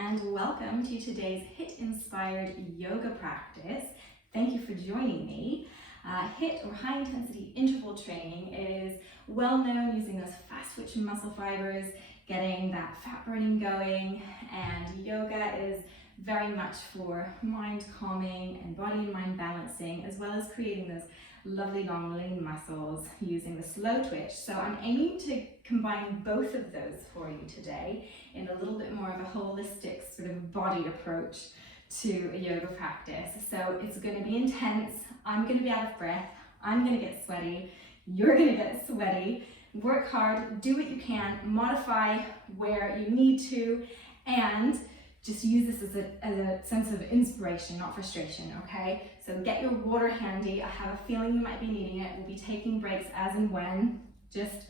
and welcome to today's HIIT-inspired yoga practice. Thank you for joining me. HIIT, or high intensity interval training, is well known using those fast twitch muscle fibers, getting that fat burning going, and yoga is very much for mind calming and body and mind balancing, as well as creating those lovely long lean muscles using the slow twitch. So I'm aiming to combine both of those for you today in a little bit more of a holistic sort of body approach to a yoga practice. So it's going to be intense. I'm going to be out of breath. I'm going to get sweaty. You're going to get sweaty. Work hard, do what you can, modify where you need to, and just use this as a sense of inspiration, not frustration, okay? So get your water handy. I have a feeling you might be needing it. We'll be taking breaks as and when. Just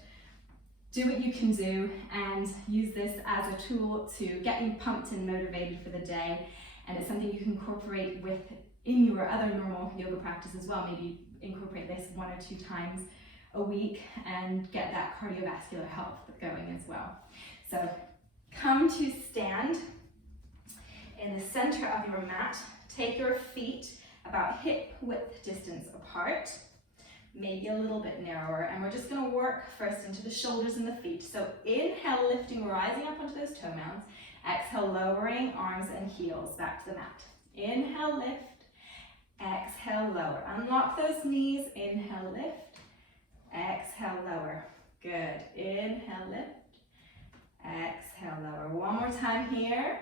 do what you can do and use this as a tool to get you pumped and motivated for the day. And it's something you can incorporate in your other normal yoga practice as well. Maybe incorporate this 1 or 2 times a week and get that cardiovascular health going as well. So come to stand in the center of your mat. Take your feet about hip width distance apart, maybe a little bit narrower, and we're just going to work first into the shoulders and the feet. So inhale, lifting, rising up onto those toe mounds. Exhale, lowering arms and heels back to the mat. Inhale, lift. Exhale, lower. Unlock those knees. Inhale, lift. Exhale, lower. Good. Inhale, lift. Exhale, lower. One more time here.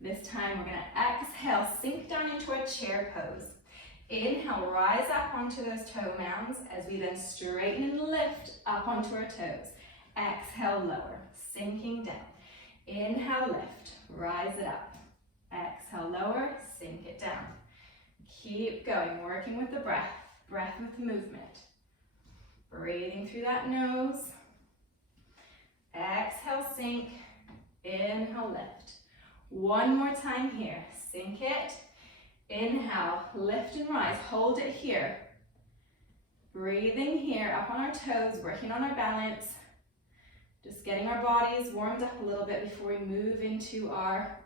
This time we're going to exhale, sink down into a chair pose. Inhale, rise up onto those toe mounds as we then straighten and lift up onto our toes. Exhale, lower, sinking down. Inhale, lift, rise it up. Exhale, lower, sink it down. Keep going, working with the breath with movement. Breathing through that nose. Exhale, sink. Inhale, lift. One more time here. Sink it. Inhale, lift and rise. Hold it here. Breathing here, up on our toes, working on our balance. Just getting our bodies warmed up a little bit before we move into our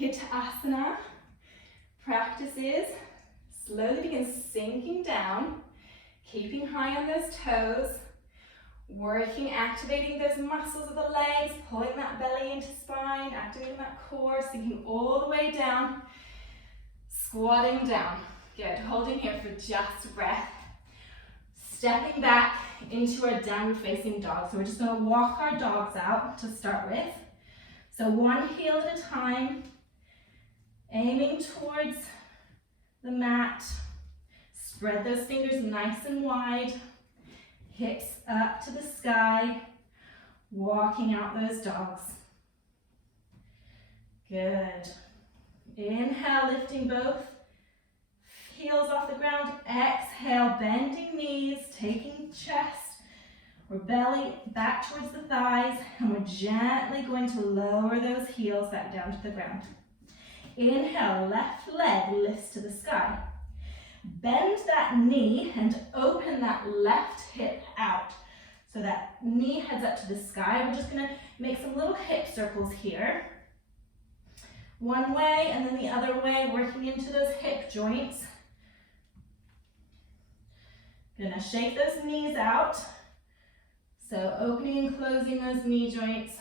HIIT asana practices. Slowly begin sinking down, keeping high on those toes, working, activating those muscles of the legs, pulling that belly into spine, activating that core, sinking all the way down, squatting down. Good, holding here for just a breath. Stepping back into our downward facing dog. So we're just going to walk our dogs out to start with. So one heel at a time, aiming towards the mat. Spread those fingers nice and wide. Hips up to the sky, walking out those dogs. Good. Inhale, lifting both heels off the ground. Exhale, bending knees, taking chest or belly back towards the thighs, and we're gently going to lower those heels back down to the ground. Inhale, left leg lifts to the sky. Bend that knee and open that left hip out. So that knee heads up to the sky. We're just going to make some little hip circles here. One way and then the other way, working into those hip joints. Gonna shake those knees out. So opening and closing those knee joints.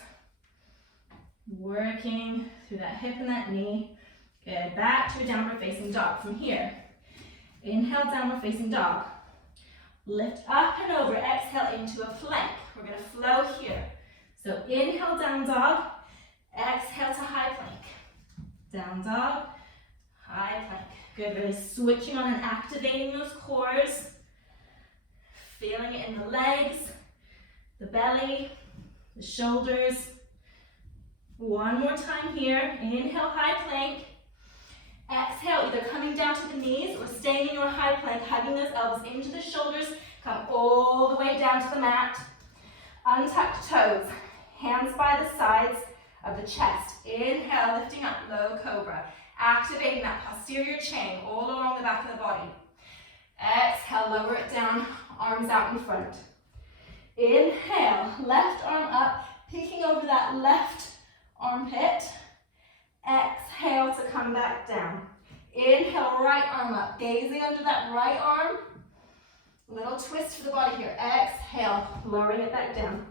Working through that hip and that knee. Good, back to a downward facing dog from here. Inhale, downward facing dog. Lift up and over, exhale into a plank. We're gonna flow here. So inhale, down dog. Exhale to high plank. Down dog, high plank. Good, really switching on and activating those cores. Feeling it in the legs, the belly, the shoulders. One more time here. Inhale, high plank. Exhale, either coming down to the knees or staying in your high plank, hugging those elbows into the shoulders. Come all the way down to the mat. Untuck toes, hands by the sides of the chest. Inhale, lifting up, low cobra. Activating that posterior chain all along the back of the body. Exhale, lower it down, arms out in front. Inhale, left arm up, peeking over that left armpit. come back down. Inhale, right arm up, gazing under that right arm. Little twist for the body here. Exhale, lowering it back down.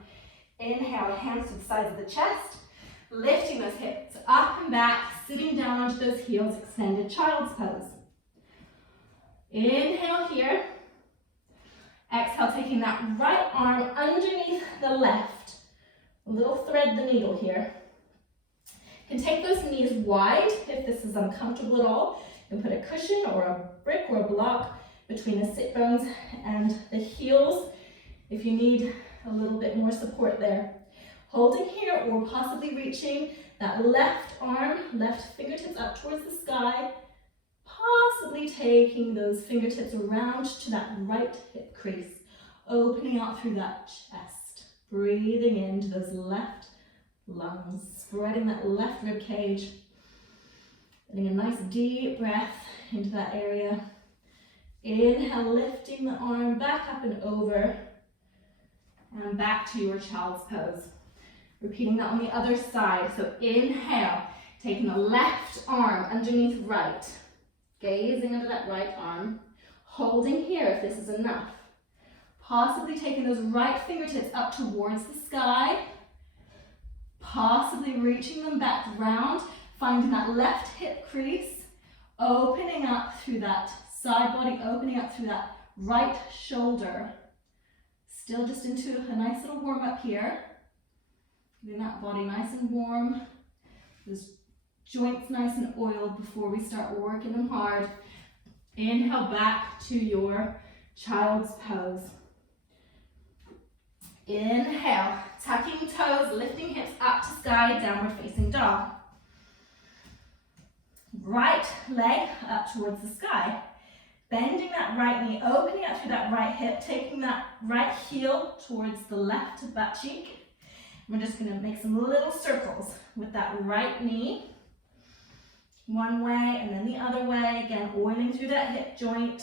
Inhale, hands to the sides of the chest, lifting those hips up and back, sitting down onto those heels, extended child's pose. Inhale here. Exhale, taking that right arm underneath the left. A little thread the needle here. You can take those knees wide if this is uncomfortable at all. You can put a cushion or a brick or a block between the sit bones and the heels if you need a little bit more support there. Holding here or possibly reaching that left arm, left fingertips up towards the sky, possibly taking those fingertips around to that right hip crease, opening out through that chest, breathing into those left lungs, spreading that left rib cage, getting a nice deep breath into that area. Inhale, lifting the arm back up and over, and back to your child's pose. Repeating that on the other side. So inhale, taking the left arm underneath right, gazing under that right arm, holding here if this is enough. Possibly taking those right fingertips up towards the sky, possibly reaching them back round, finding that left hip crease, opening up through that side body, opening up through that right shoulder. Still just into a nice little warm up here. Getting that body nice and warm. Those joints nice and oiled before we start working them hard. Inhale back to your child's pose. Inhale, tucking toes, lifting hips up to sky, downward facing dog. Right leg up towards the sky. Bending that right knee, opening up through that right hip, taking that right heel towards the left butt cheek. We're just going to make some little circles with that right knee. One way and then the other way. Again, oiling through that hip joint.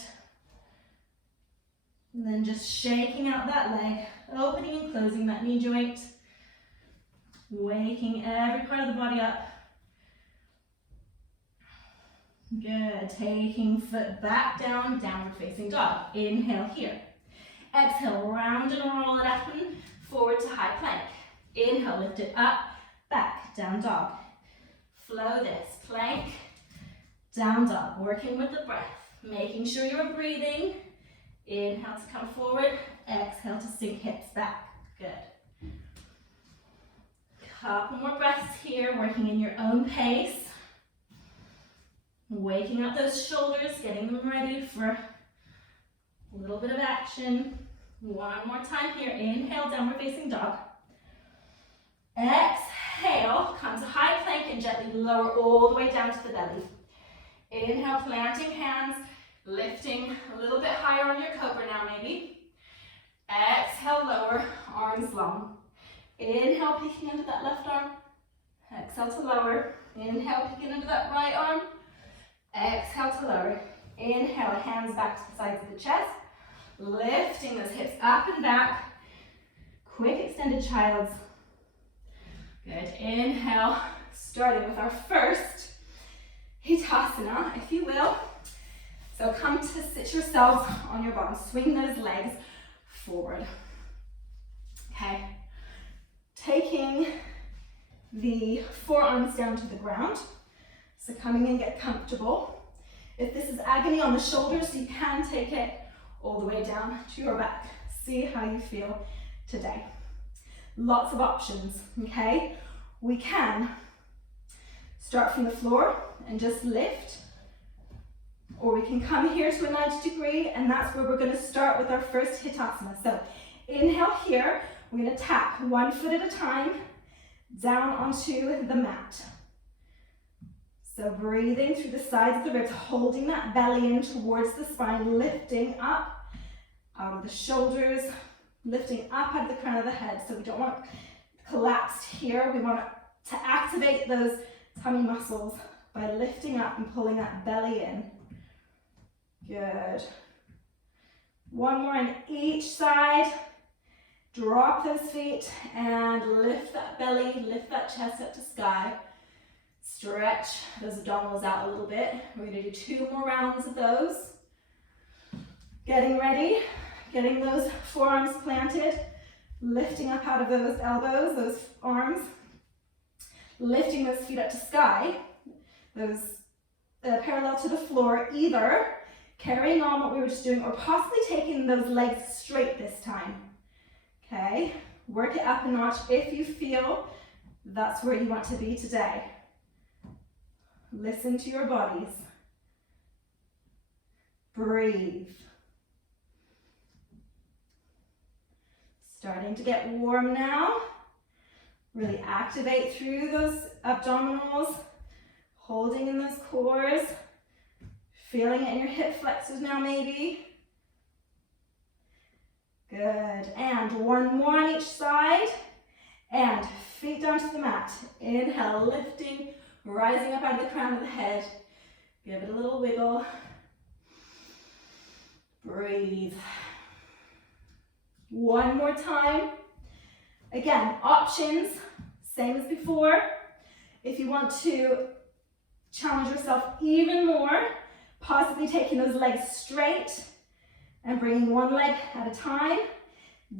And then just shaking out that leg, opening and closing that knee joint. Waking every part of the body up. Good. Taking foot back down, downward facing dog. Inhale here. Exhale, round and roll it up and forward to high plank. Inhale, lift it up, back, down dog. Flow this, plank, down dog. Working with the breath, making sure you're breathing. Inhale to come forward, exhale to sink hips back. Good. Couple more breaths here, working in your own pace. Waking up those shoulders, getting them ready for a little bit of action. One more time here. Inhale, downward facing dog. Exhale, come to high plank and gently lower all the way down to the belly. Inhale, planting hands, lifting a little bit higher on your cobra now maybe. Exhale, lower, arms long. Inhale, peeking under that left arm. Exhale to lower. Inhale, peeking under that right arm. Exhale to lower. Inhale, hands back to the sides of the chest. Lifting those hips up and back. Quick extended child's. Good. Inhale, starting with our first Hitasana, if you will. So come to sit yourselves on your bottom. Swing those legs forward. Okay. Taking the forearms down to the ground. So coming in, get comfortable. If this is agony on the shoulders, you can take it all the way down to your back. See how you feel today. Lots of options, okay? We can start from the floor and just lift, or we can come here to a 90 degree, and that's where we're going to start with our first Hitasana. So inhale here, we're going to tap one foot at a time down onto the mat. So breathing through the sides of the ribs, holding that belly in towards the spine, lifting up out of the shoulders, lifting up out of the crown of the head. So we don't want collapsed here. We want to activate those tummy muscles by lifting up and pulling that belly in. Good. One more on each side. Drop those feet and lift that belly, lift that chest up to sky. Stretch those abdominals out a little bit. We're going to do 2 more rounds of those. Getting ready, getting those forearms planted, lifting up out of those elbows, those arms, lifting those feet up to sky, those parallel to the floor, either carrying on what we were just doing or possibly taking those legs straight this time. Okay, work it up a notch if you feel that's where you want to be today. Listen to your bodies. Breathe. Starting to get warm now. Really activate through those abdominals, holding in those cores, feeling it in your hip flexors now maybe. Good, and 1 more on each side, and feet down to the mat. Inhale, lifting, rising up out of the crown of the head. Give it a little wiggle. Breathe. 1 more time. Again, options, same as before. If you want to challenge yourself even more, possibly taking those legs straight and bringing 1 leg at a time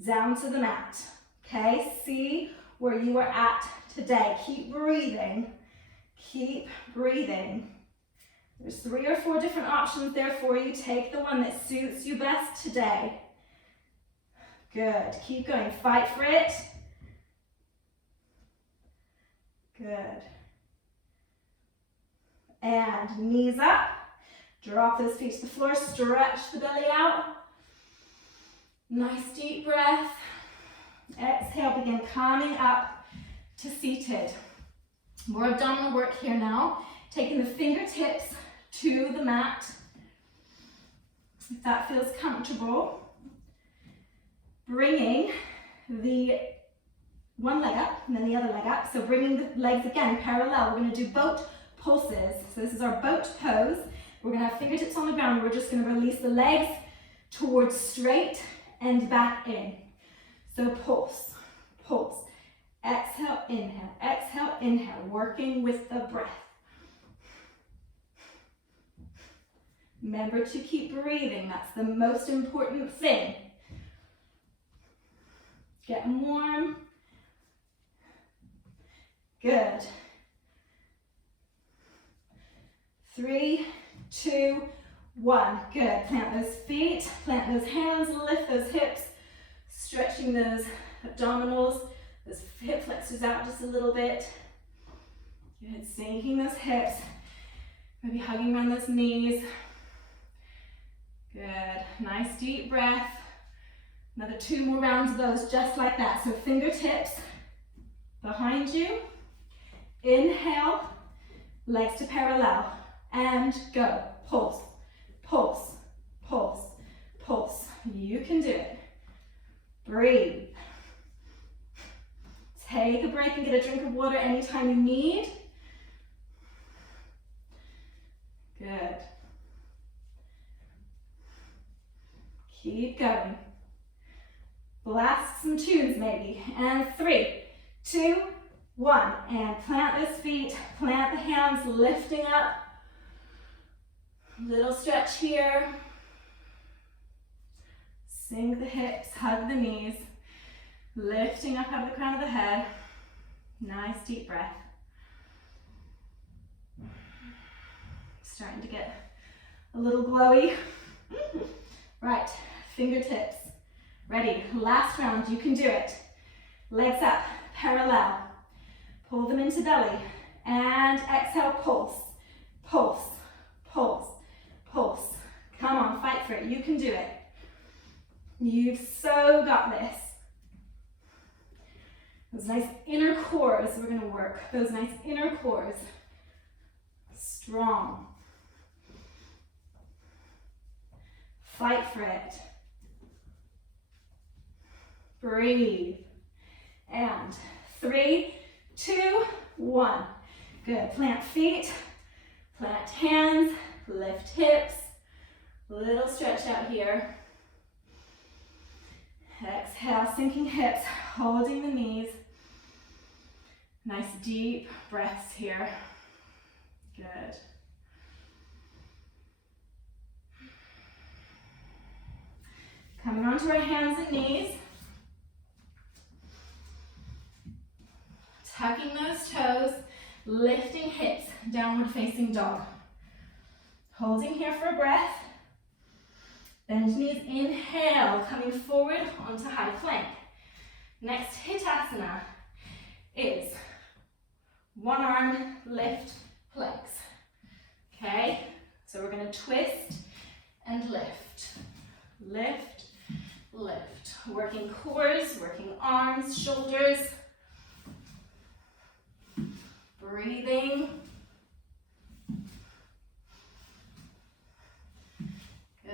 down to the mat. Okay, see where you are at today. Keep breathing. Keep breathing. There's 3 or 4 different options there for you. Take the one that suits you best today. Good. Keep going. Fight for it. Good. And knees up. Drop those feet to the floor. Stretch the belly out. Nice deep breath. Exhale. Begin coming up to seated. More abdominal work here now. Taking the fingertips to the mat. If that feels comfortable. Bringing the 1 leg up and then the other leg up. So bringing the legs again parallel. We're going to do boat pulses. So this is our boat pose. We're going to have fingertips on the ground. We're just going to release the legs towards straight and back in. So pulse, pulse. Exhale, inhale, working with the breath. Remember to keep breathing. That's the most important thing. Get warm. Good. 3, 2, 1. Good. Plant those feet, plant those hands, lift those hips, stretching those abdominals, those hip flexors out just a little bit. Good. Sinking those hips, maybe hugging around those knees. Good. Nice deep breath. Another 2 more rounds of those just like that. So fingertips behind you. Inhale, legs to parallel, and go. Pulse, pulse, pulse, pulse. You can do it. Breathe. Take a break and get a drink of water anytime you need. Good. Keep going. Blast some tunes maybe. And 3, 2, 1. And plant those feet, plant the hands, lifting up. Little stretch here. Sink the hips, hug the knees. Lifting up out of the crown of the head. Nice deep breath. Starting to get a little glowy. Right, fingertips. Ready, last round, you can do it. Legs up, parallel. Pull them into belly. And exhale, pulse, pulse, pulse, pulse. Come on, fight for it, you can do it. You've so got this. Those nice inner cores we're gonna work. Those nice inner cores. Strong. Fight for it. Breathe. And 3, 2, 1. Good. Plant feet, plant hands, lift hips. Little stretch out here. Exhale, sinking hips, holding the knees. Nice deep breaths here. Good. Coming onto our hands and knees. Tucking those toes, lifting hips, downward facing dog. Holding here for a breath. Bend knees, inhale, coming forward onto high plank. Next Hitasana is one arm lift planks. Okay, so we're going to twist and lift. Lift, lift. Working cores, working arms, shoulders. Breathing. Good.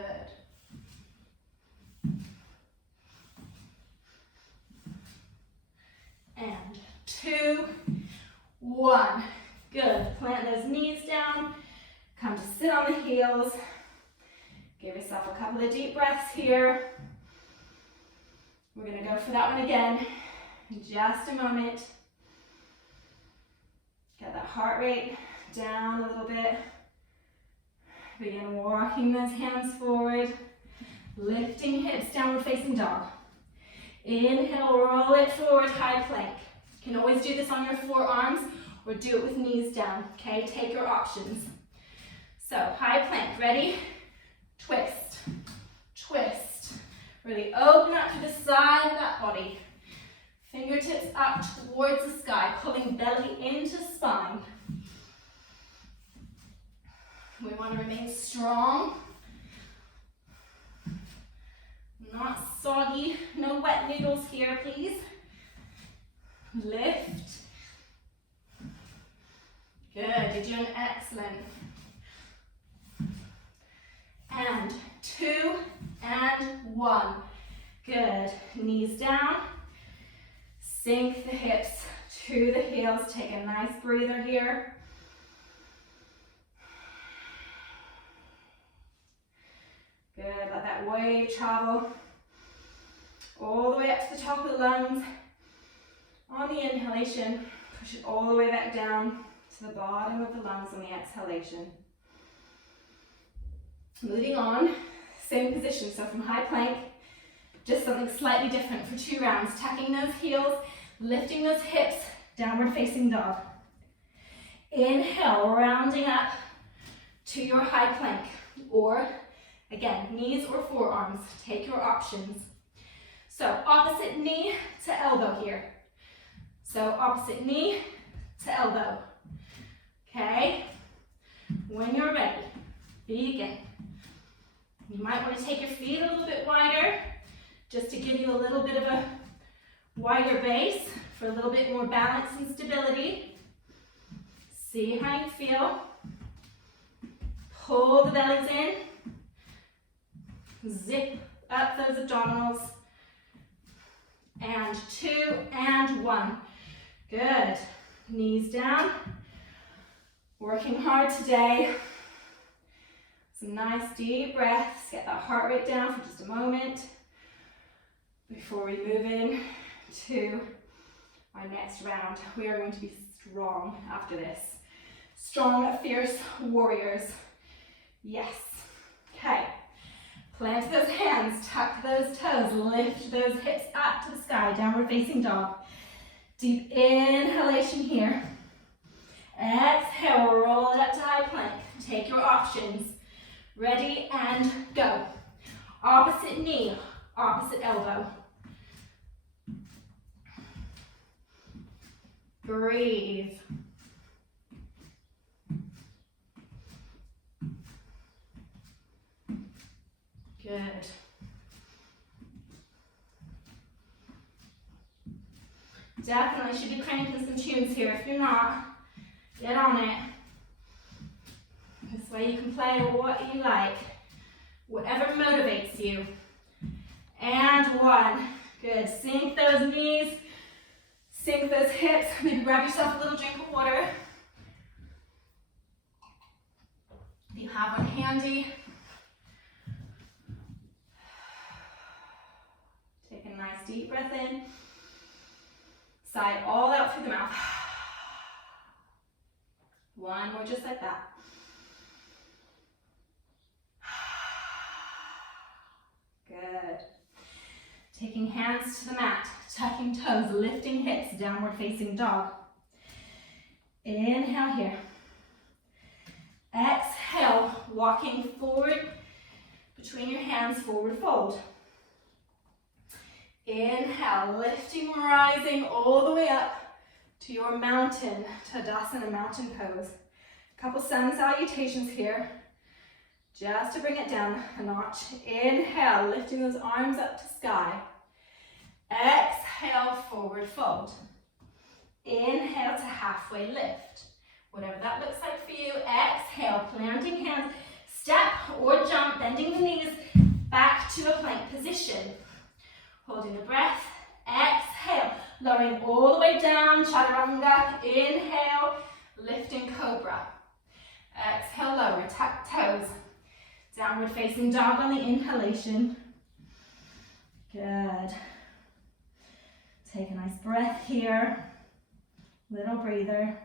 And 2, 1. Good. Plant those knees down. Come to sit on the heels. Give yourself a couple of deep breaths here. We're going to go for that one again in just a moment. Get that heart rate down a little bit. Begin walking those hands forward. Lifting hips, downward facing dog. Inhale, roll it forward, high plank. You can always do this on your forearms or do it with knees down, okay? Take your options. So, high plank, ready? Twist, twist. Really open up to the side of that body. Fingertips up towards the sky, pulling belly into spine. We want to remain strong. Not soggy, no wet noodles here, please. Lift. Good, you're doing excellent. And 2 and 1. Good, knees down. Sink the hips to the heels. Take a nice breather here. Good, let that wave travel all the way up to the top of the lungs. On the inhalation, push it all the way back down to the bottom of the lungs on the exhalation. Moving on, same position, so from high plank, just something slightly different for 2 rounds. Tucking those heels, lifting those hips, downward facing dog. Inhale, rounding up to your high plank, or again, knees or forearms, take your options. So opposite knee to elbow here. So opposite knee to elbow. Okay? When you're ready, begin. You might want to take your feet a little bit wider, just to give you a little bit of a wider base for a little bit more balance and stability. See how you feel. Pull the bellies in. Zip up those abdominals. And 2 and 1. Good. Knees down. Working hard today. Some nice deep breaths. Get that heart rate down for just a moment before we move in to our next round. We are going to be strong after this. Strong, fierce warriors. Yes. Okay. Plant those hands, tuck those toes, lift those hips up to the sky, downward facing dog. Deep inhalation here. Exhale, roll it up to high plank. Take your options. Ready and go. Opposite knee, opposite elbow. Breathe. Good. Definitely should be cranking some tunes here. If you're not, get on it. This way you can play what you like, whatever motivates you. And 1. Good. Sink those knees, sink those hips. Maybe grab yourself a little drink of water. If you have one handy. Take a nice deep breath in. Sigh all out through the mouth. One more just like that. Good. Taking hands to the mat, tucking toes, lifting hips, downward facing dog. Inhale here. Exhale, walking forward between your hands, forward fold. Inhale, lifting, rising all the way up to your mountain, Tadasana, mountain pose. A couple sun salutations here, just to bring it down a notch. Inhale, lifting those arms up to sky. Exhale, forward fold. Inhale to halfway lift. Whatever that looks like for you. Exhale, planting hands, step or jump, bending the knees back to a plank position. Holding the breath. Exhale, lowering all the way down, chaturanga. Inhale, lifting cobra. Exhale, lower, tuck toes. Downward facing dog on the inhalation. Good. Take a nice breath here. Little breather.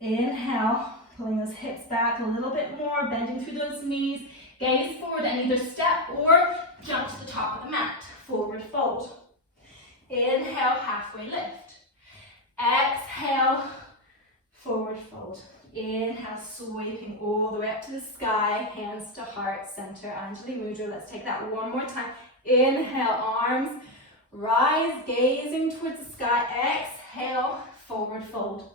Inhale, pulling those hips back a little bit more, bending through those knees. Gaze forward and either step or jump to the top of the mat. Forward fold. Inhale, halfway lift. Exhale, forward fold. Inhale, sweeping all the way up to the sky, hands to heart center, Anjali Mudra. Let's take that one more time. Inhale, arms rise, gazing towards the sky. Exhale, forward fold.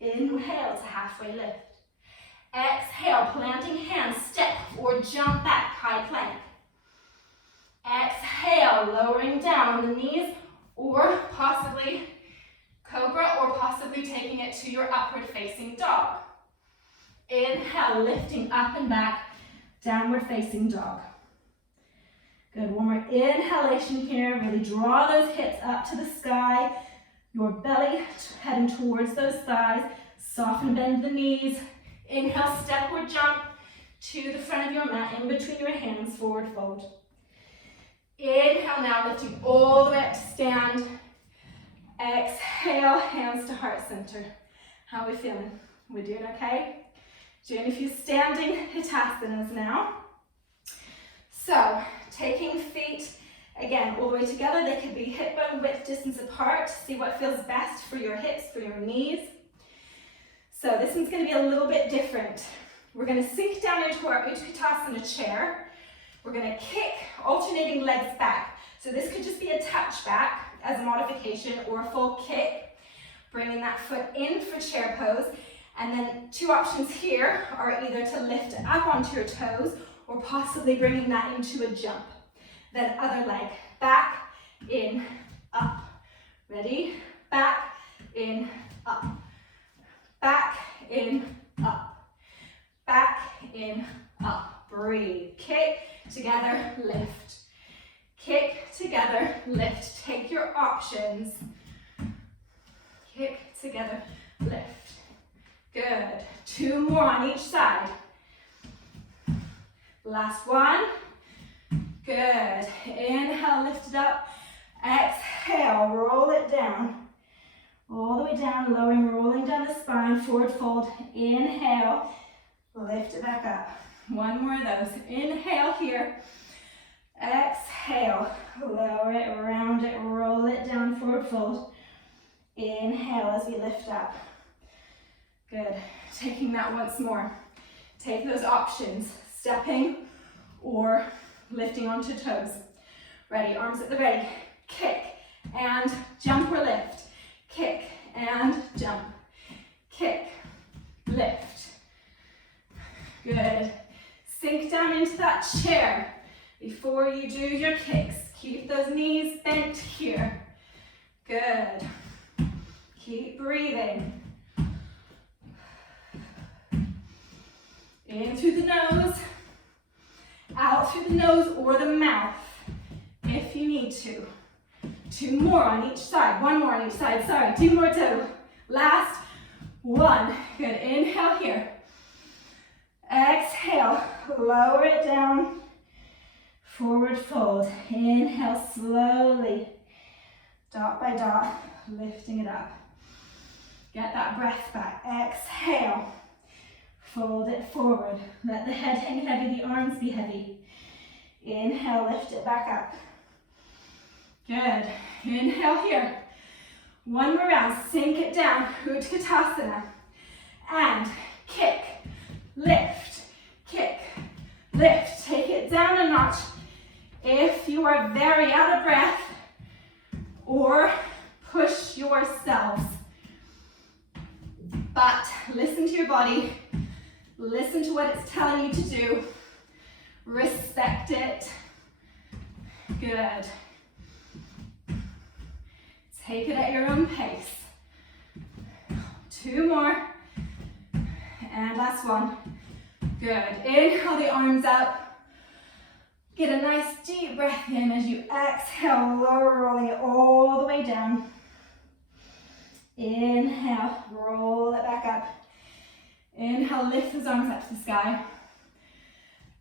Inhale to halfway lift. Exhale, planting hands, step or jump back, high plank. Exhale, lowering down on the knees, or possibly cobra, or possibly taking it to your upward facing dog. Inhale, lifting up and back, downward facing dog. Good, one more inhalation here. Really draw those hips up to the sky. Your belly heading towards those thighs. Soften, bend the knees. Inhale, step or jump to the front of your mat, in between your hands, forward fold. Inhale now, lifting all the way up to stand. Exhale, hands to heart center. How are we feeling? We're doing okay? Doing a few standing hitasanas now. So, taking feet, again, all the way together. They could be hip bone width distance apart. See what feels best for your hips, for your knees. So this one's going to be a little bit different. We're going to sink down into our Utkatasana chair. We're going to kick, alternating legs back. So this could just be a touch back as a modification, or a full kick. Bringing that foot in for chair pose. And then two options here are either to lift it up onto your toes, or possibly bringing that into a jump. Then other leg, back, in, up. Ready? Back, in, up. Back, in, up. Back, in, up. Breathe. Kick, together, lift. Kick, together, lift. Take your options. Kick, together, lift. Good. Two more on each side. Last one. Good. Inhale, lift it up. Exhale, roll it down. All the way down, lowering, rolling down the spine, forward fold. Inhale, lift it back up. One more of those. Inhale here. Exhale, lower it, round it, roll it down, forward fold. Inhale as we lift up. Good. Taking that once more. Take those options. Stepping or lifting onto toes. Ready, arms at the ready. Kick and jump or lift. Kick and jump. Kick, lift. Good. Sink down into that chair before you do your kicks. Keep those knees bent here. Good. Keep breathing. In through the nose, out through the nose or the mouth, if you need to. Two more on each side. One more on each side. Sorry, two more to last one. Good. Inhale here. Exhale. Lower it down. Forward fold. Inhale slowly. Dot by dot. Lifting it up. Get that breath back. Exhale. exhale. Fold it forward. Let the head hang heavy, the arms be heavy. Inhale, lift it back up. Good. Inhale here. One more round. Sink it down. Utkatasana. And kick, lift, kick, lift. Take it down a notch. If you are very out of breath, or push yourselves. But listen to your body. Listen to what it's telling you to do. Respect it. Good. Take it at your own pace. 2 more. And last one. Good. Inhale the arms up. Get a nice deep breath in as you exhale, lower, rolling it all the way down. Inhale, roll it back up. Inhale, lift those arms up to the sky.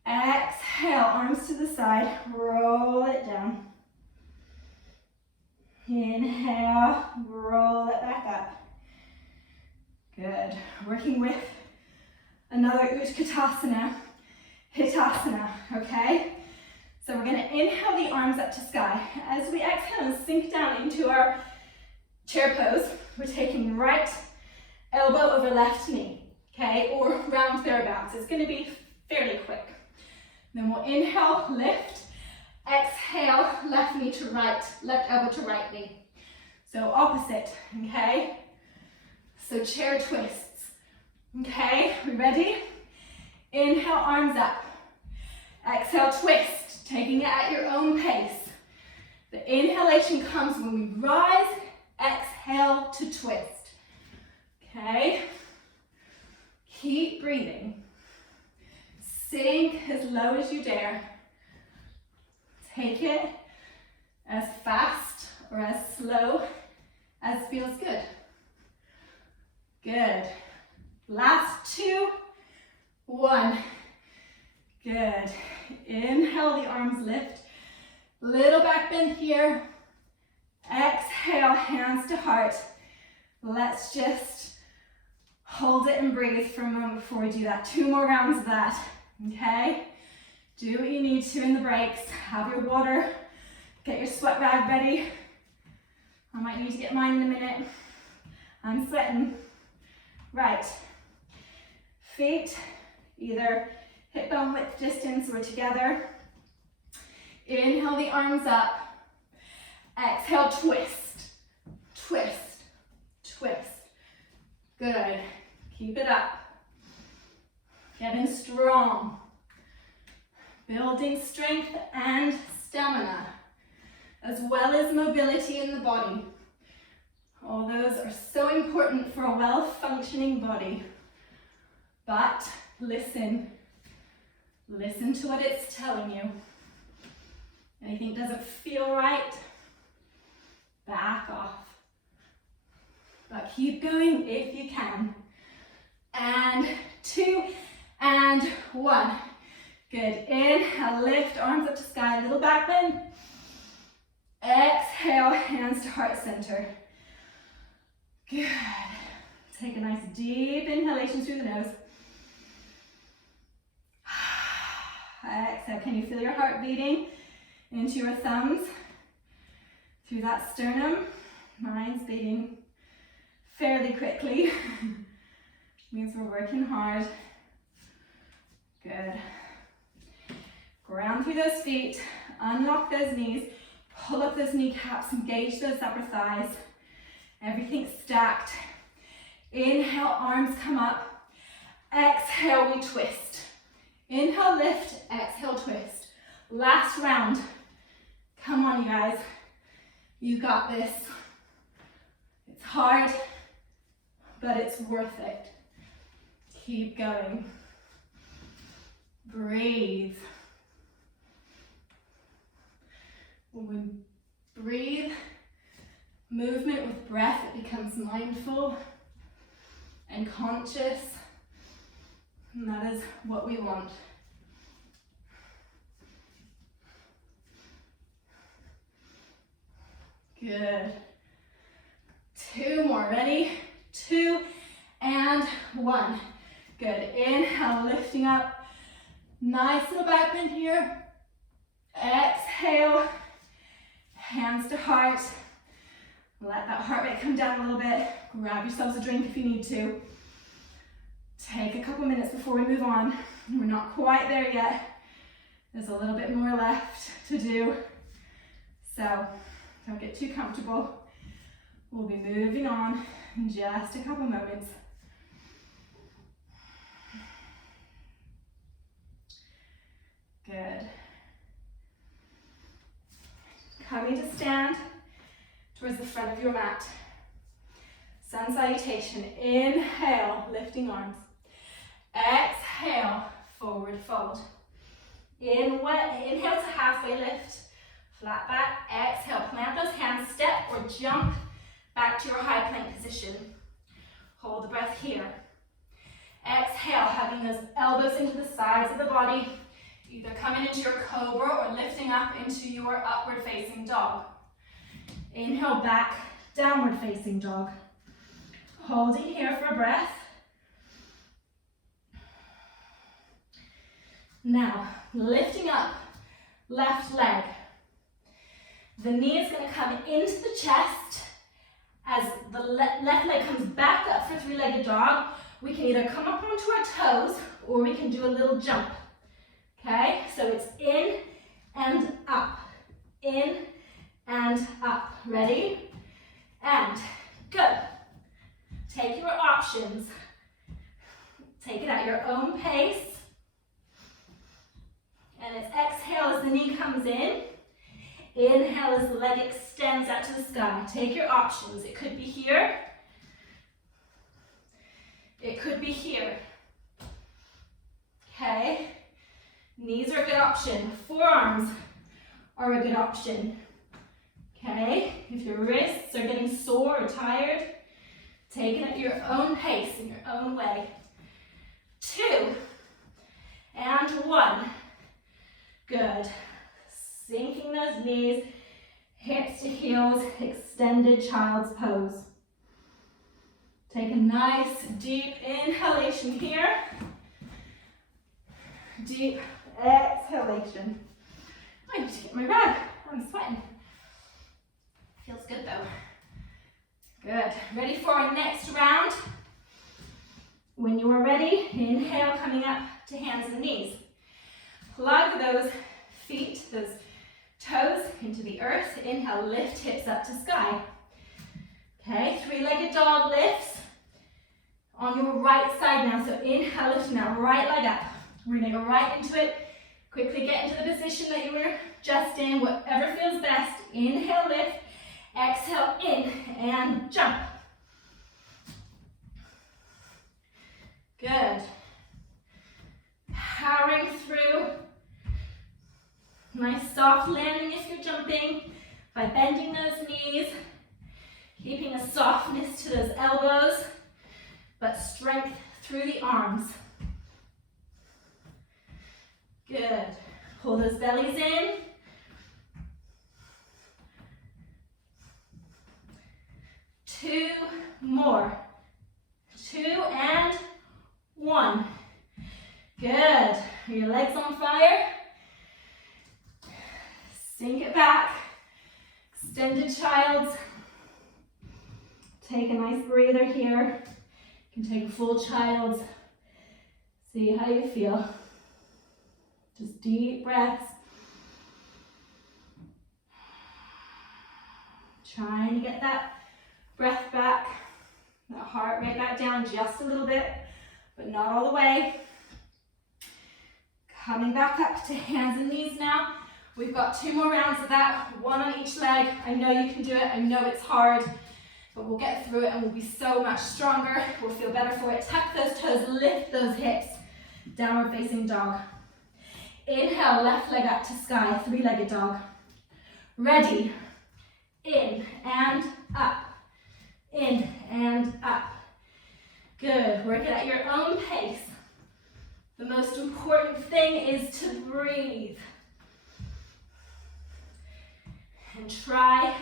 Exhale, arms to the side, roll it down. Inhale, roll it back up. Good. Working with another Utkatasana, Hitasana, okay? So we're going to inhale the arms up to sky. As we exhale and sink down into our chair pose, we're taking right elbow over left knee, okay? Or round thereabouts. It's going to be fairly quick. Then we'll inhale, lift, exhale, left knee to right, left elbow to right knee. So opposite, okay? So chair twists, okay? We ready? Inhale, arms up. Exhale, twist, taking it at your own pace. The inhalation comes when we rise, exhale to twist, okay? Keep breathing. Sink as low as you dare. Take it as fast or as slow as feels good. Good. Last 2, 1. Good. Inhale, the arms lift. Little back bend here. Exhale, hands to heart. Let's just hold it and breathe for a moment before we do that. 2 more rounds of that, okay? Do what you need to in the breaks. Have your water. Get your sweat rag ready. I might need to get mine in a minute. I'm sweating. Right. Feet either hip bone width distance or together. Inhale the arms up. Exhale, twist, twist, twist. Good. Keep it up. Getting strong. Building strength and stamina, as well as mobility in the body. All those are so important for a well-functioning body. But listen. Listen to what it's telling you. Anything doesn't feel right, back off. But keep going if you can. And 2 and 1. Good. Inhale, lift, arms up to sky, little back bend. Exhale, hands to heart center. Good. Take a nice deep inhalation through the nose. Exhale, can you feel your heart beating into your thumbs? Through that sternum. Mine's beating fairly quickly. Means we're working hard. Good. Ground through those feet, unlock those knees, pull up those kneecaps, engage those upper thighs. Everything's stacked. Inhale, arms come up. Exhale, we twist. Inhale, lift, exhale, twist. Last round. Come on, you guys. You got this. It's hard, but it's worth it. Keep going. Breathe. When we breathe, movement with breath, it becomes mindful and conscious, and that is what we want. Good. 2 more, ready? 2 and 1. Good. Inhale, lifting up. Nice little back bend here. Exhale, hands to heart. Let that heart rate come down a little bit. Grab yourselves a drink if you need to. Take a couple minutes before we move on. We're not quite there yet. There's a little bit more left to do. So don't get too comfortable. We'll be moving on in just a couple moments. Good. Coming to stand towards the front of your mat. Sun salutation. Inhale, lifting arms. Exhale, forward fold. Inhale to halfway lift, flat back. Exhale, plant those hands, step or jump back to your high plank position. Hold the breath here. Exhale, hugging those elbows into the sides of the body, either coming into your cobra or lifting up into your upward facing dog. Inhale back, downward facing dog. Holding here for a breath. Now, lifting up, left leg. The knee is going to come into the chest. As the left leg comes back up for three-legged dog, we can either come up onto our toes or we can do a little jump. Okay, so it's in and up, in and up. Ready? And good. Take your options. Take it at your own pace. And it's exhale as the knee comes in. Inhale as the leg extends out to the sky. Take your options. It could be here. It could be here. Okay. Knees are a good option. Forearms are a good option. Okay. If your wrists are getting sore or tired, take it at your own pace, in your own way. 2 and 1. Good. Sinking those knees, hips to heels, extended child's pose. Take a nice deep inhalation here. Deep exhalation. I need to get my rag. I'm sweating. Feels good though. Good. Ready for our next round? When you are ready, inhale, coming up to hands and knees. Plug those feet, those toes into the earth. Inhale, lift hips up to sky. Okay, three-legged dog lifts on your right side now. So inhale, lifting that right leg up. We're gonna go right into it. Quickly get into the position that you were just in, whatever feels best. Inhale, lift. Exhale, in and jump. Good. Powering through. Nice soft landing if you're jumping by bending those knees, keeping a softness to those elbows, but strength through the arms. Good. Pull those bellies in. Two more. 2 and 1. Good. Are your legs on fire? Sink it back. Extended child's. Take a nice breather here. You can take a full child's. See how you feel. Just deep breaths. Trying to get that breath back, that heart rate back down just a little bit, but not all the way. Coming back up to hands and knees now. We've got 2 more rounds of that, 1 on each leg. I know you can do it, I know it's hard, but we'll get through it and we'll be so much stronger. We'll feel better for it. Tuck those toes, lift those hips. Downward facing dog. Inhale, left leg up to sky, three-legged dog. Ready. In and up. In and up. Good. Work it at your own pace. The most important thing is to breathe. And try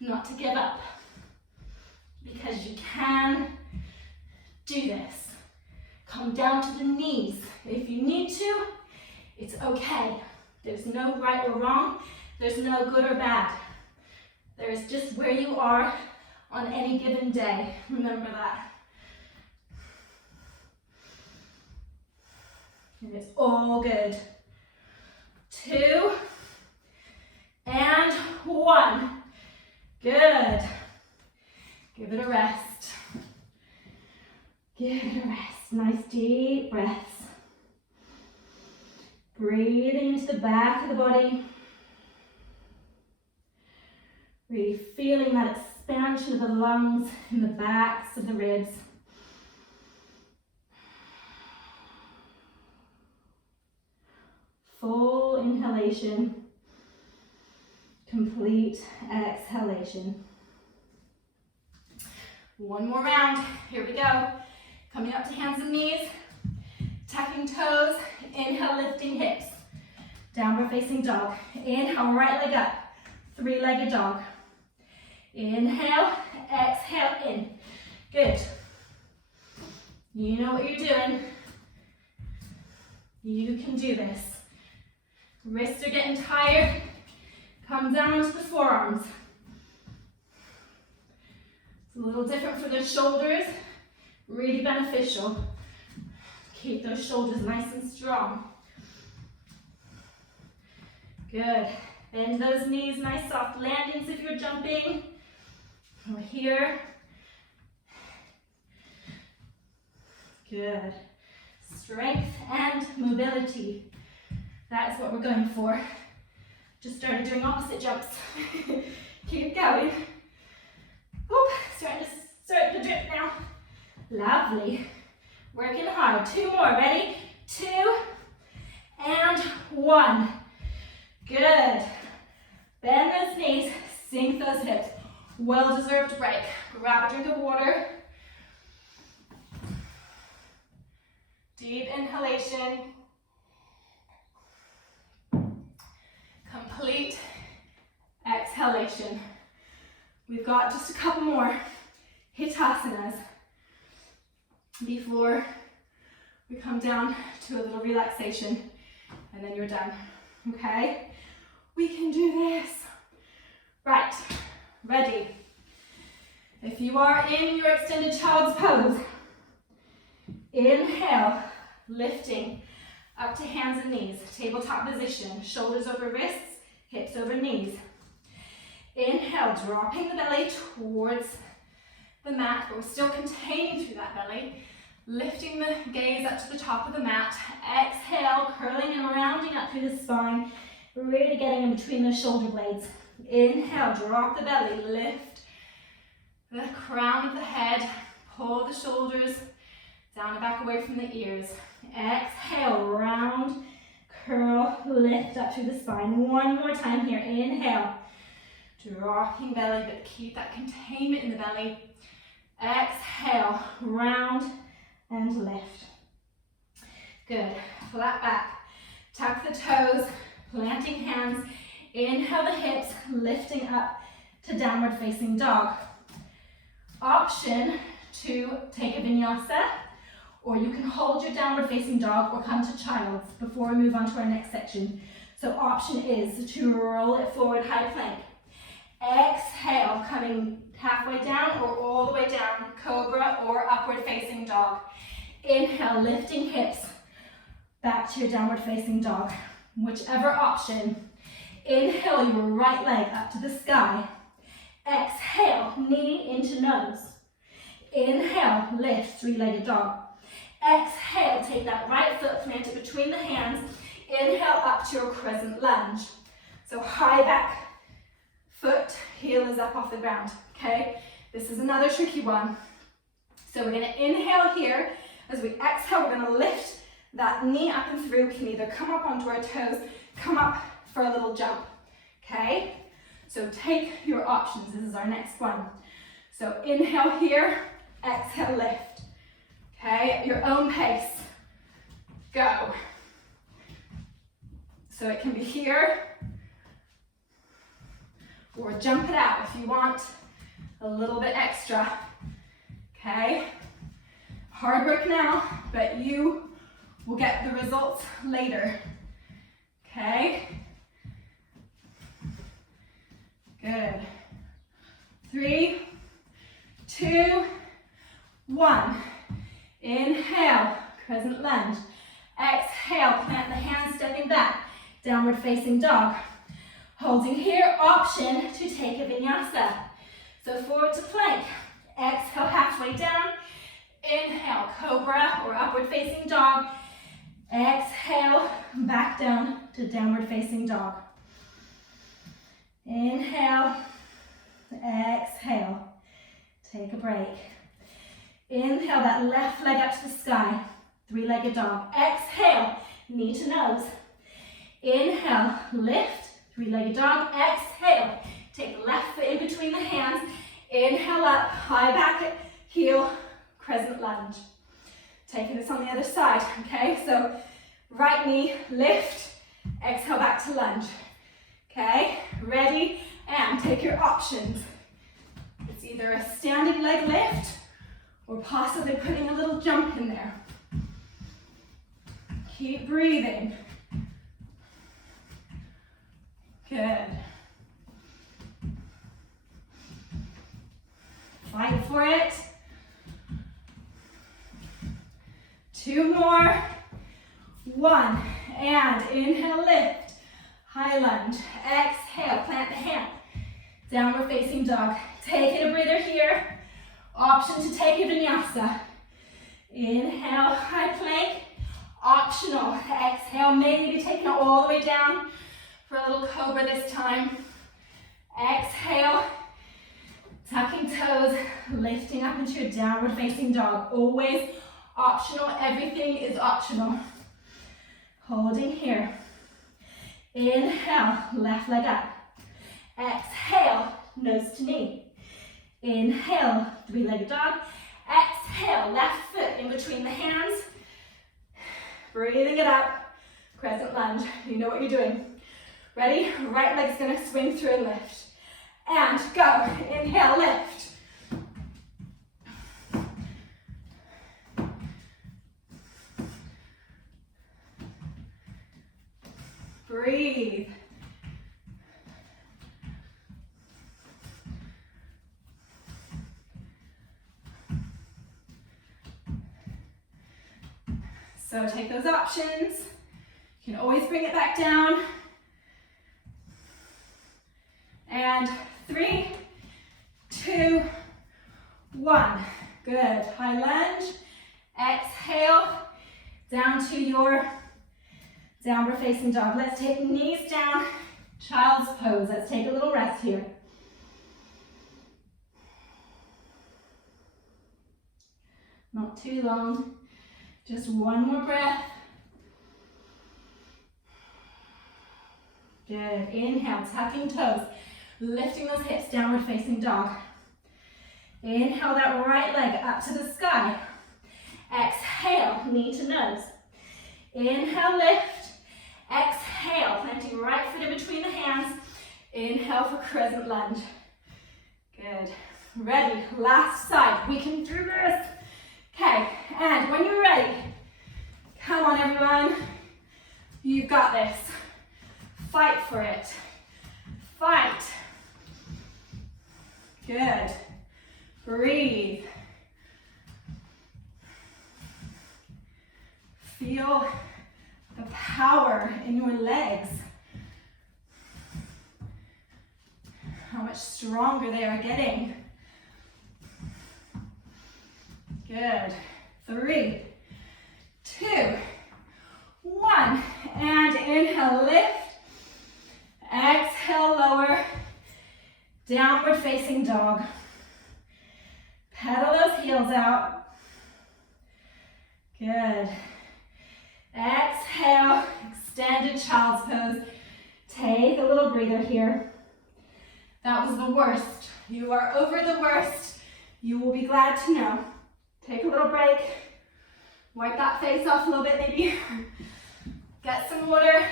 not to give up. Because you can do this. Come down to the knees. If you need to, it's okay. There's no right or wrong. There's no good or bad. There's just where you are on any given day. Remember that. And it's all good. 2 and 1. Good. Give it a rest. Give it a rest. Nice deep breaths. Breathing into the back of the body. Really feeling that expansion of the lungs in the backs of the ribs. Full inhalation. Complete exhalation. One more round. Here we go. Coming up to hands and knees. Tapping toes. Inhale, lifting hips. Downward facing dog. Inhale, right leg up. 3-legged dog. Inhale, exhale in. Good. You know what you're doing. You can do this. Wrists are getting tired. Come down to the forearms. It's a little different for the shoulders. Really beneficial. Keep those shoulders nice and strong. Good. Bend those knees, nice soft landings if you're jumping. Over here. Good. Strength and mobility. That is what we're going for. Just started doing opposite jumps. Keep going. Oop, starting to drip now. Lovely. Working hard. 2 more. Ready? 2 and 1. Good. Bend those knees. Sink those hips. Well-deserved break. Grab a drink of water. Deep inhalation. Complete exhalation. We've got just a couple more HIIT before we come down to a little relaxation, and then you're done. Okay? We can do this. Right. Ready. If you are in your extended child's pose, inhale, lifting up to hands and knees, tabletop position, shoulders over wrists, hips over knees. Inhale, dropping the belly towards the mat, but we're still containing through that belly, lifting the gaze up to the top of the mat. Exhale, curling and rounding up through the spine, really getting in between those shoulder blades. Inhale, drop the belly, lift the crown of the head, pull the shoulders down and back away from the ears. Exhale, round, curl, lift up through the spine. One more time here. Inhale, dropping belly, but keep that containment in the belly. Exhale, round and lift. Good. Flat back. Tuck the toes, planting hands. Inhale the hips, lifting up to downward facing dog. Option to take a vinyasa, or you can hold your downward facing dog or come to child's before we move on to our next section. So option is to roll it forward, high plank. Exhale, coming halfway down or all the way down, cobra or upward facing dog. Inhale, lifting hips back to your downward facing dog. Whichever option. Inhale your right leg up to the sky. Exhale, knee into nose. Inhale, lift, 3-legged dog. Exhale, take that right foot, plant it between the hands. Inhale up to your crescent lunge. So high back foot, heel is up off the ground, okay? This is another tricky one. So we're gonna inhale here. As we exhale, we're gonna lift that knee up and through. We can either come up onto our toes, come up for a little jump, okay? So take your options. This is our next one. So inhale here, exhale, lift. Okay, at your own pace. Go. So it can be here, or jump it out if you want a little bit extra. Okay? Hard work now, but you will get the results later. Okay? Good. 3, 2, 1. Inhale, crescent lunge. Exhale, plant the hands, stepping back. Downward facing dog. Holding here, option to take a vinyasa. So forward to plank. Exhale, halfway down. Inhale, cobra or upward facing dog. Exhale, back down to downward facing dog. Inhale, exhale. Take a break. Inhale, that left leg up to the sky. Three-legged dog. Exhale, knee to nose. Inhale, lift. Three-legged dog. Exhale, take the left foot in between the hands. Inhale up, high back, heel, crescent lunge. Taking this on the other side, okay? So right knee, lift, exhale back to lunge. Okay, ready? And take your options. It's either a standing leg lift or possibly putting a little jump in there. Keep breathing. Good. Fight for it. 2 more. 1. And inhale, lift. High lunge. Exhale, plant the hand. Downward facing dog. Taking a breather here. Option to take a vinyasa. Inhale, high plank. Optional. Exhale, maybe taking it all the way down for a little cobra this time. Exhale, tucking toes, lifting up into your downward facing dog. Always optional, everything is optional. Holding here. Inhale, left leg up. Exhale, nose to knee. Inhale, three-legged dog. Exhale, left foot in between the hands. Breathing it up, crescent lunge. You know what you're doing. Ready? Right leg's gonna swing through and lift. And go. Inhale, lift. Breathe. So take those options. You can always bring it back down. And 3, 2, 1. Good. High lunge. Exhale. Down to your downward facing dog. Let's take knees down. Child's pose. Let's take a little rest here. Not too long. Just one more breath. Good. Inhale, tucking toes. Lifting those hips, downward facing dog. Inhale that right leg up to the sky. Exhale, knee to nose. Inhale, lift. Exhale, planting right foot in between the hands. Inhale for crescent lunge. Good. Ready, last side. We can do this. Okay, and when you're ready, come on everyone. You've got this. Fight for it. Fight. Good. Breathe. Feel the power in your legs. How much stronger they are getting. Good. 3, 2, 1. And inhale, lift. Exhale, lower. Downward facing dog. Pedal those heels out. Good. Exhale, extended child's pose. Take a little breather here. That was the worst. You are over the worst. You will be glad to know. Take a little break. Wipe that face off a little bit maybe. Get some water.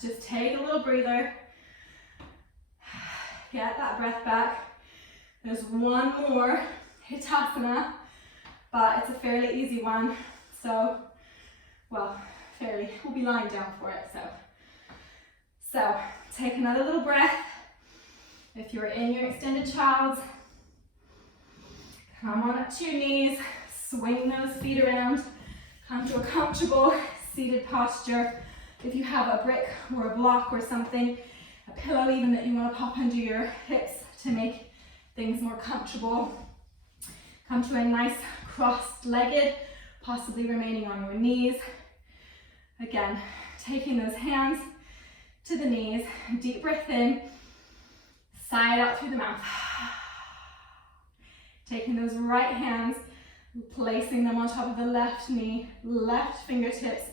Just take a little breather. Get that breath back. There's one more Hitasana, but it's a fairly easy one. So, well, we'll be lying down for it. So take another little breath. If you're in your extended child's, come on up to your knees, swing those feet around, come to a comfortable seated posture. If you have a brick or a block or something, a pillow even that you want to pop under your hips to make things more comfortable. Come to a nice crossed-legged, possibly remaining on your knees. Again, taking those hands to the knees, deep breath in, sigh it out through the mouth. Taking those right hands, placing them on top of the left knee, left fingertips,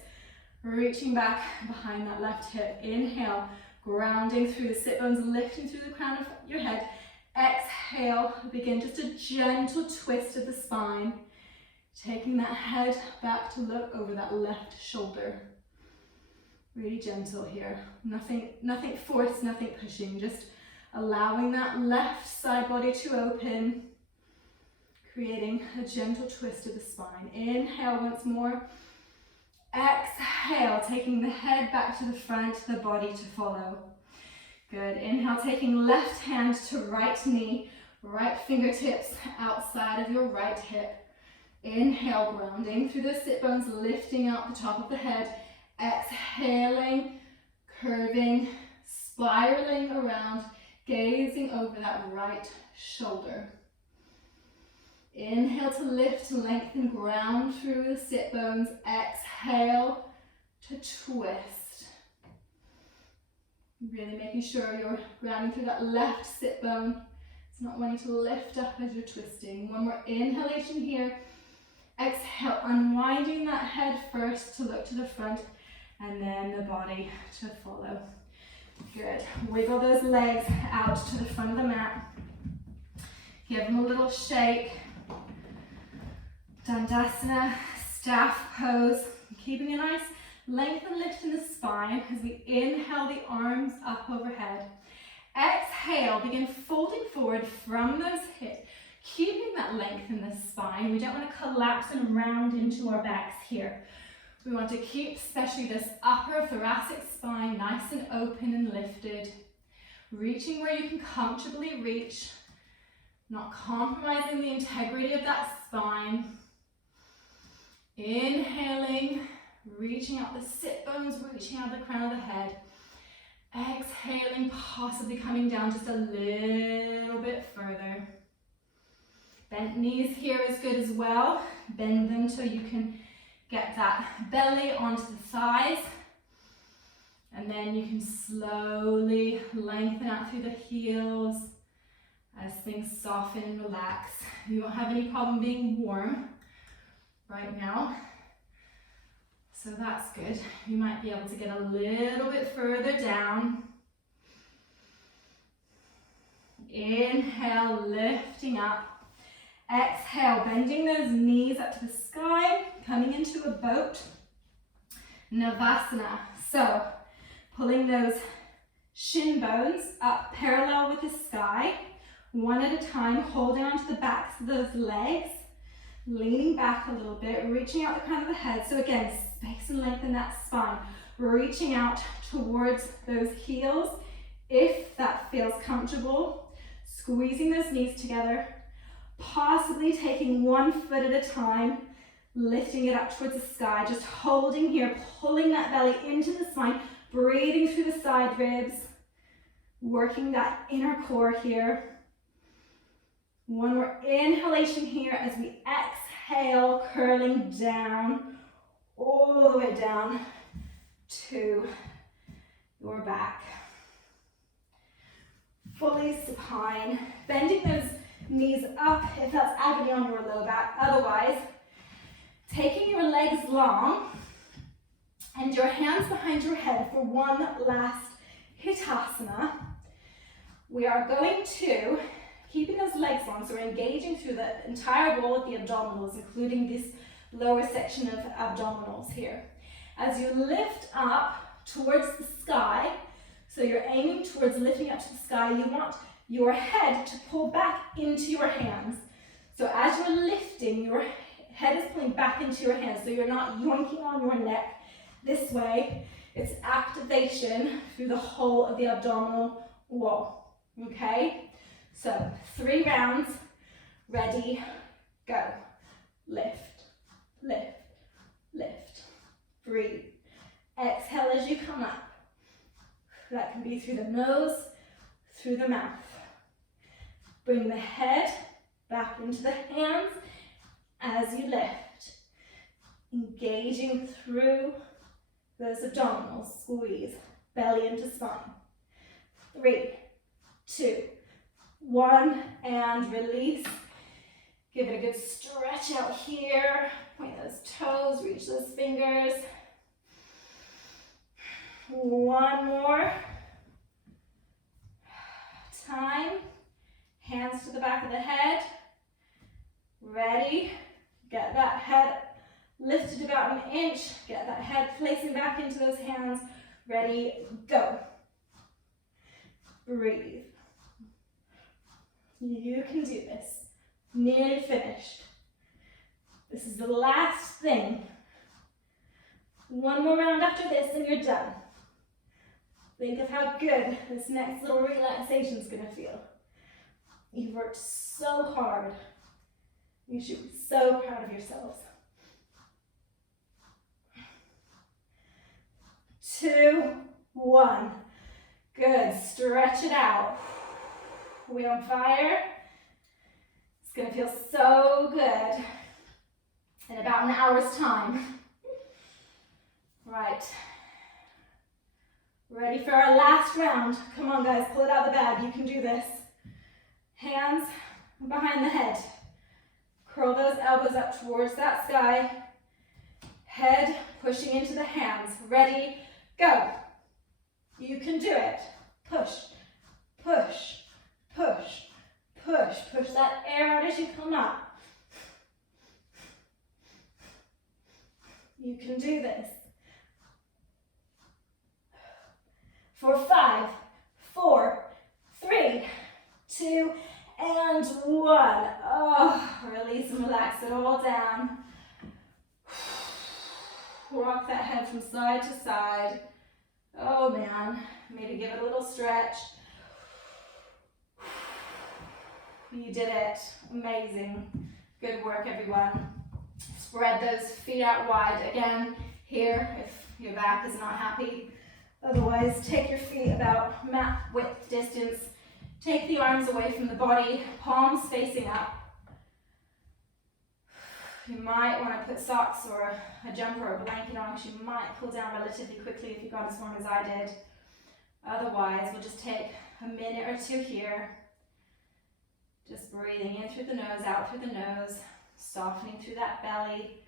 reaching back behind that left hip. Inhale, grounding through the sit bones, lifting through the crown of your head. Exhale, begin just a gentle twist of the spine, taking that head back to look over that left shoulder. Really gentle here. Nothing forced, nothing pushing, just allowing that left side body to open, creating a gentle twist of the spine. Inhale once more. Exhale, taking the head back to the front, the body to follow. Good. Inhale, taking left hand to right knee, right fingertips outside of your right hip. Inhale, grounding through the sit bones, lifting out the top of the head. Exhaling, curving, spiraling around, gazing over that right shoulder. Inhale to lift, to lengthen, ground through the sit bones. Exhale to twist. Really making sure you're grounding through that left sit bone. It's not wanting to lift up as you're twisting. One more inhalation here. Exhale, unwinding that head first to look to the front, and then the body to follow. Good. Wiggle those legs out to the front of the mat. Give them a little shake. Dandasana, staff pose. Keeping a nice length and lift in the spine as we inhale the arms up overhead. Exhale, begin folding forward from those hips, keeping that length in the spine. We don't want to collapse and round into our backs here. We want to keep especially this upper thoracic spine nice and open and lifted. Reaching where you can comfortably reach, not compromising the integrity of that spine. Inhaling, reaching out the sit bones, reaching out the crown of the head. Exhaling, possibly coming down just a little bit further. Bent knees here is good as well. Bend them so you can get that belly onto the thighs. And then you can slowly lengthen out through the heels as things soften and relax. You won't have any problem being warm right now. So that's good. You might be able to get a little bit further down. Inhale, lifting up. Exhale, bending those knees up to the sky, coming into a boat. Navasana. So, pulling those shin bones up parallel with the sky, one at a time, holding onto the backs of those legs, leaning back a little bit, reaching out the crown of the head. So again, space and length in that spine, reaching out towards those heels, if that feels comfortable, squeezing those knees together, possibly taking one foot at a time, lifting it up towards the sky, just holding here, pulling that belly into the spine, breathing through the side ribs, working that inner core here. One more inhalation here as we exhale, curling down, all the way down to your back. Fully supine, bending those knees up if that's agony on your low back. Otherwise, taking your legs long and your hands behind your head for one last Hitasana. We are going to, keeping those legs long, so we're engaging through the entire wall of the abdominals, including this lower section of abdominals here. As you lift up towards the sky, so you're aiming towards lifting up to the sky, you want your head to pull back into your hands. So as you're lifting, your head is pulling back into your hands, so you're not yoinking on your neck this way. It's activation through the whole of the abdominal wall, okay? So 3 rounds, ready, go. Lift, lift, lift. Breathe. Exhale as you come up. That can be through the nose, through the mouth. Bring the head back into the hands as you lift. Engaging through those abdominals. Squeeze. Belly into spine. 3, 2, 1, and release. Give it a good stretch out here. Point those toes, reach those fingers. 1 more time. Hands to the back of the head. Ready. Get that head lifted about an inch. Get that head placing back into those hands. Ready, go. Breathe. You can do this. Nearly finished. This is the last thing. 1 more round after this and you're done. Think of how good this next little relaxation is going to feel. You've worked so hard. You should be so proud of yourselves. 2, 1. Good. Stretch it out. Are we on fire? It's going to feel so good in about an hour's time. Right. Ready for our last round. Come on, guys. Pull it out of the bag. You can do this. Hands behind the head. Curl those elbows up towards that sky. Head pushing into the hands. Ready, go. You can do it. Push, push, push, push. Push that air out as you come up. You can do this. For 5, 4, 3, 2, and 1. Oh, release and relax it all down. Rock that head from side to side. Oh man, maybe give it a little stretch. You did it. Amazing. Good work, everyone. Spread those feet out wide. Again, here, if your back is not happy. Otherwise, take your feet about mat width distance. Take the arms away from the body, palms facing up. You might want to put socks or a jumper or a blanket on because you might cool down relatively quickly if you've gone as long as I did. Otherwise, we'll just take a minute or 2 here. Just breathing in through the nose, out through the nose, softening through that belly,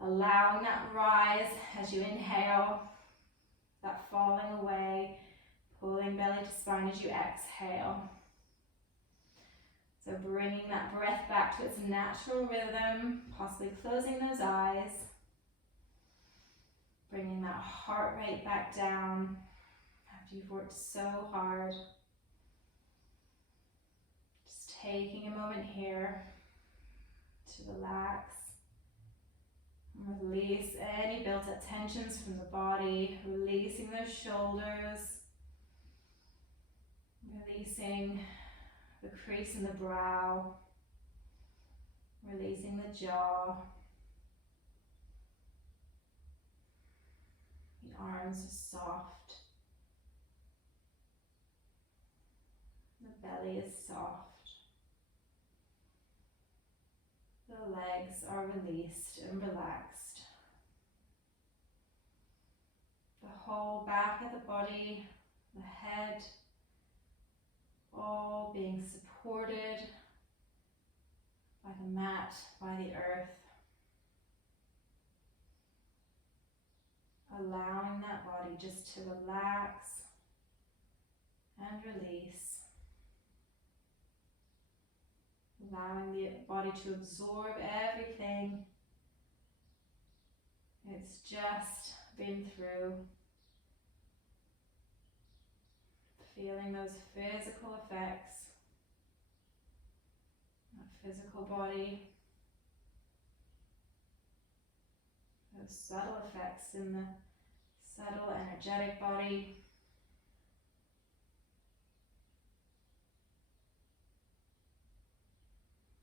allowing that rise as you inhale, that falling away, pulling belly to spine as you exhale. So bringing that breath back to its natural rhythm, possibly closing those eyes. Bringing that heart rate back down after you've worked so hard. Just taking a moment here to relax and release any built-up tensions from the body, releasing those shoulders, releasing the crease in the brow, releasing the jaw. The arms are soft. The belly is soft. The legs are released and relaxed. The whole back of the body, the head, all being supported by the mat, by the earth. Allowing that body just to relax and release. Allowing the body to absorb everything it's just been through. Feeling those physical effects physical body. Those subtle effects in the subtle energetic body.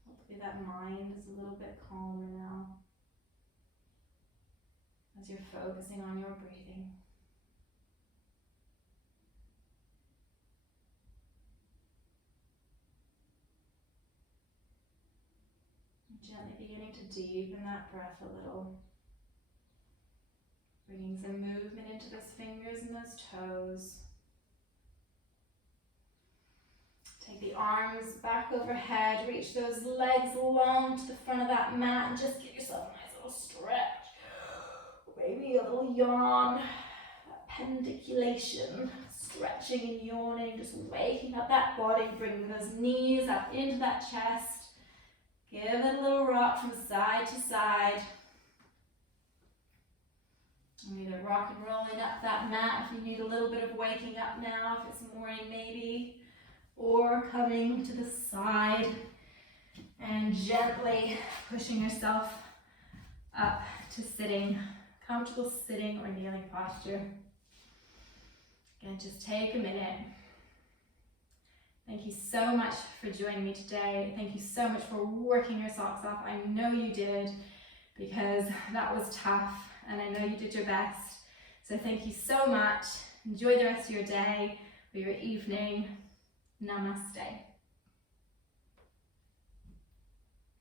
Hopefully that mind is a little bit calmer now as you're focusing on your breathing. Gently beginning to deepen that breath a little. Bringing some movement into those fingers and those toes. Take the arms back overhead, reach those legs long to the front of that mat and just give yourself a nice little stretch. Maybe a little yawn, pendiculation, stretching and yawning, just waking up that body, bringing those knees up into that chest. Give it a little rock from side to side. Either rock and rolling up that mat if you need a little bit of waking up now, if it's morning maybe, or coming to the side and gently pushing yourself up to sitting, comfortable sitting or kneeling posture. Again, just take a minute. Thank you so much for joining me today. Thank you so much for working your socks off. I know you did, because that was tough and I know you did your best. So thank you so much. Enjoy the rest of your day or your evening. Namaste.